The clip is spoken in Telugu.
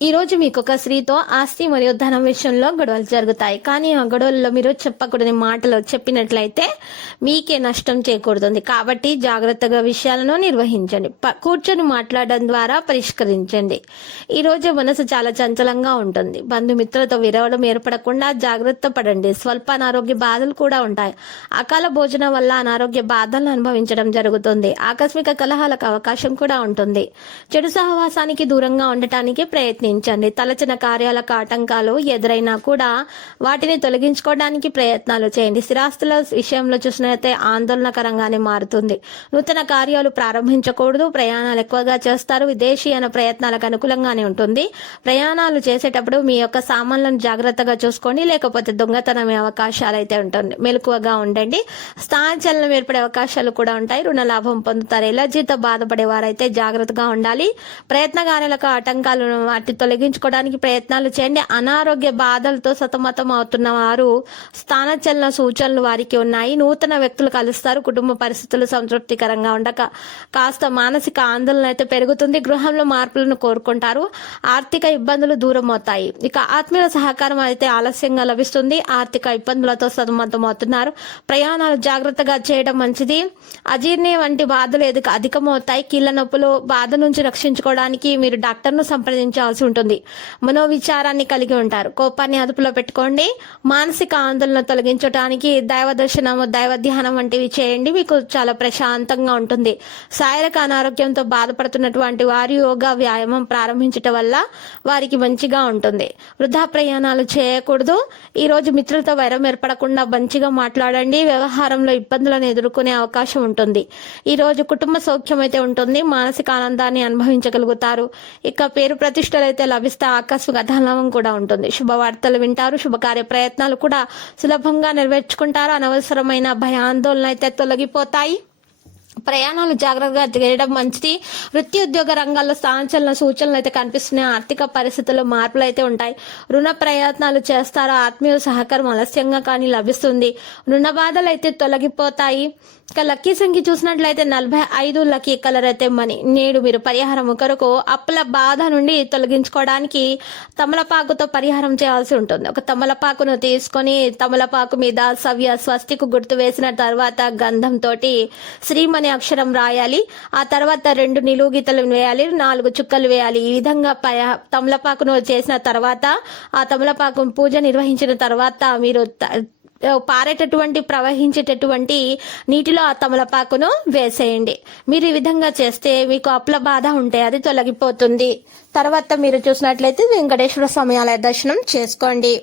ఈ రోజు మీకు ఒక స్త్రీతో ఆస్తి మరియు ధనం విషయంలో గొడవలు జరుగుతాయి. కానీ ఆ గొడవల్లో మీరు చెప్పకూడని మాటలు చెప్పినట్లయితే మీకే నష్టం చేకూరుతుంది. కాబట్టి జాగ్రత్తగా విషయాలను నిర్వహించండి. కూర్చొని మాట్లాడడం ద్వారా పరిష్కరించండి. ఈ రోజు మనసు చాలా చంచలంగా ఉంటుంది. బంధుమిత్రులతో విరవడం ఏర్పడకుండా జాగ్రత్త పడండి. స్వల్ప అనారోగ్య బాధలు కూడా ఉంటాయి. అకాల భోజనం వల్ల అనారోగ్య బాధలను అనుభవించడం జరుగుతుంది. ఆకస్మిక కలహాలకు అవకాశం కూడా ఉంటుంది. చెడు సహవాసానికి దూరంగా ఉండటానికి ప్రయత్నించండి. తలచిన కార్యాలకు ఆటంకాలు ఎదురైనా కూడా వాటిని తొలగించుకోవడానికి ప్రయత్నాలు చేయండి. స్థిరాస్తుల విషయంలో చూసినట్లయితే ఆందోళనకరంగానే మారుతుంది. నూతన కార్యాలు ప్రారంభించకూడదు. ప్రయాణాలు ఎక్కువగా చేస్తారు. విదేశీయన ప్రయత్నాలకు అనుకూలంగానే ఉంటుంది. ప్రయాణాలు చేసేటప్పుడు మీ యొక్క సామాన్లను జాగ్రత్తగా చూసుకోండి. లేకపోతే దొంగతనం అవకాశాలు అయితే ఉంటుంది. మెలకువగా ఉండండి. స్థానచలనం ఏర్పడే అవకాశాలు కూడా ఉంటాయి. రుణ లాభం పొందుతారు. ఎలర్జీతో బాధపడే వారైతే జాగ్రత్తగా ఉండాలి. ప్రయత్నకారులకు ఆటంకాలను వాటి తొలగించుకోవడానికి ప్రయత్నాలు చేయండి. అనారోగ్య బాధలతో సతమతం అవుతున్న వారు స్థానచలన సూచనలు వారికి ఉన్నాయి. నూతన వ్యక్తులు కలుస్తారు. కుటుంబ పరిస్థితులు సంతృప్తికరంగా ఉండక కాస్త మానసిక ఆందోళన అయితే పెరుగుతుంది. గృహంలో మార్పులను కోరుకుంటారు. ఆర్థిక ఇబ్బందులు దూరం అవుతాయి. ఇక ఆత్మీయ సహకారం అయితే ఆలస్యంగా లభిస్తుంది. ఆర్థిక ఇబ్బందులతో సతమతం అవుతున్నారు. ప్రయాణాలు జాగ్రత్తగా చేయడం మంచిది. అజీర్ణి వంటి బాధలు ఎదుక అధికమవుతాయి. కీళ్ళ నొప్పులు బాధ నుంచి రక్షించుకోవడానికి మీరు డాక్టర్ను సంప్రదించాల్సి ఉంటుంది. మనోవిచారాన్ని కలిగి ఉంటారు. కోపాన్ని అదుపులో పెట్టుకోండి. మానసిక ఆందోళన తొలగించడానికి దైవ దర్శనము దైవ ధ్యానం వంటివి చేయండి. మీకు చాలా ప్రశాంతంగా ఉంటుంది. శారీరక అనారోగ్యంతో బాధపడుతున్నటువంటి వారు యోగా వ్యాయామం ప్రారంభించటం వల్ల వారికి మంచిగా ఉంటుంది. వృధా ప్రయాణాలు చేయకూడదు. ఈ రోజు మిత్రులతో వైరం ఏర్పడకుండా మంచిగా మాట్లాడండి. వ్యవహారంలో ఇబ్బందులను ఎదుర్కొనే అవకాశం ఉంటుంది. ఈ రోజు కుటుంబ సౌఖ్యం అయితే ఉంటుంది. మానసిక ఆనందాన్ని అనుభవించగలుగుతారు. ఇక పేరు ప్రతిష్టలు అయితే లభిస్తే ఆకస్మిక ధనం కూడా ఉంటుంది. శుభవార్తలు వింటారు శుభకార్య ప్రయత్నాలు కూడా సులభంగా నెరవేర్చుకుంటారు. అనవసరమైన భయాందోళన అయితే తొలగిపోతాయి. ప్రయాణాలు జాగ్రత్తగా చేయడం మంచిది. వృత్తి ఉద్యోగ రంగాల్లో సాంచలన సూచనలు అయితే కనిపిస్తున్నాయి. ఆర్థిక పరిస్థితుల్లో మార్పులు అయితే ఉంటాయి. రుణ ప్రయత్నాలు చేస్తారో? ఆత్మీయ సహకారం ఆలస్యంగా కానీ లభిస్తుంది. రుణ బాధలు అయితే తొలగిపోతాయి. ఇక లక్కీ సంఖ్య చూసినట్లయితే నలభై ఐదు లక్కీ కలర్ అయితే మనీ. నేడు మీరు పరిహారం ఒకరకు అప్పుల బాధ నుండి తొలగించుకోవడానికి తమలపాకుతో పరిహారం చేయాల్సి ఉంటుంది. ఒక తమలపాకును తీసుకొని తమలపాకు మీద సవ్య స్వస్తికు గుర్తు వేసిన తర్వాత గంధంతో అనే అక్షరం రాయాలి. ఆ తర్వాత రెండు నిలువు గీతలు వేయాలి. నాలుగు చుక్కలు వేయాలి. ఈ విధంగా ప- తమలపాకును చేసిన తర్వాత ఆ తమలపాకు పూజ నిర్వహించిన తర్వాత మీరు పారేటటువంటి ప్రవహించేటటువంటి నీటిలో ఆ తమలపాకును వేసేయండి. మీరు ఈ విధంగా చేస్తే మీకు అప్పుల బాధ ఉంటే అది తొలగిపోతుంది. తర్వాత మీరు చూసినట్లయితే వెంకటేశ్వర స్వామి ఆలయ దర్శనం చేసుకోండి.